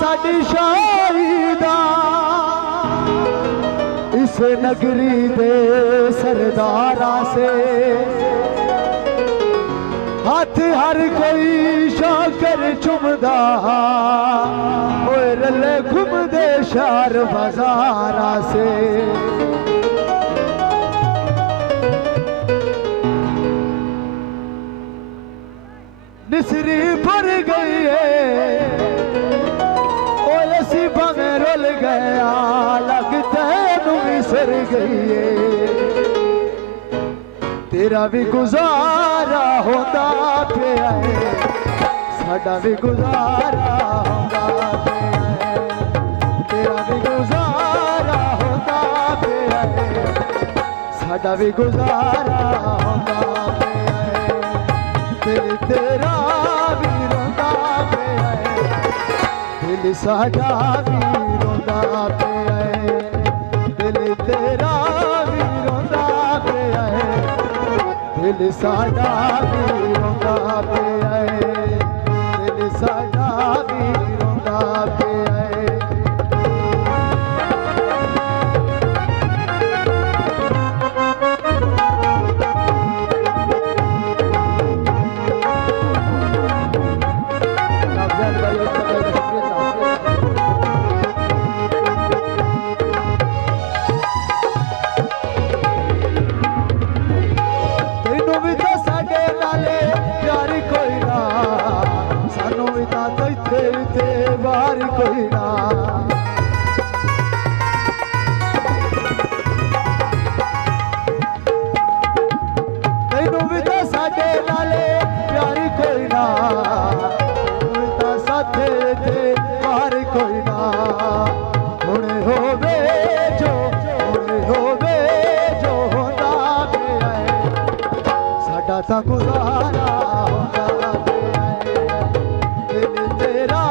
साडी शाही दा इस नगरी दे सरदारा से हाथ हर कोई शौकर चुमदा ओए रले घुमदे शहर बाजारा से निसरी भर गई है ओलसी भंगे रुल गया लगता नू विसर गई है तेरा भी गुजारा होता पिया है साडा भी गुजारा होता पिया है तेरा भी गुजारा होता पिया है साडा भी गुजारा होता पिया है दिल तेरा भी रोंदा पिया है दिल साडा भी रोंदा पिया है दिल तेरा भी रोंदा पिया है दिल साडा भी रोंदा पिया है दिल साडा भी रोंदा पिया है गुजारा होता पिया है दिल तेरा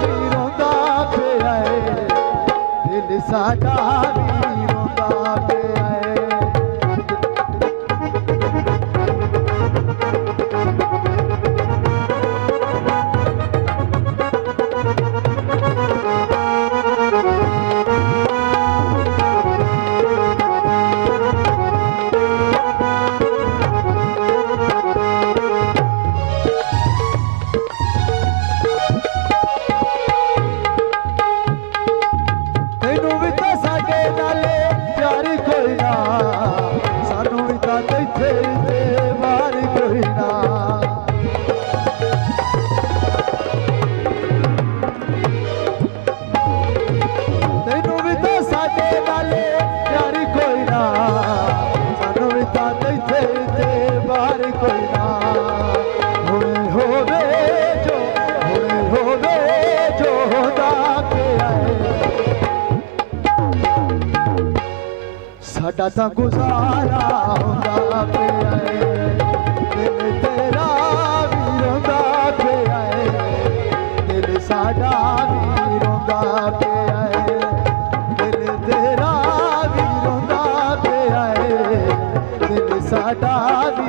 भी रोंदा पिया है दिल साडा भी रोंदा पिया है साडा तां गुजारा होंदा पिया है दिल तेरा भी रोंदा पिया है दिल साडा भी रोंदा पिया है दिल तेरा भी रोंदा पिया है दिल साडा भी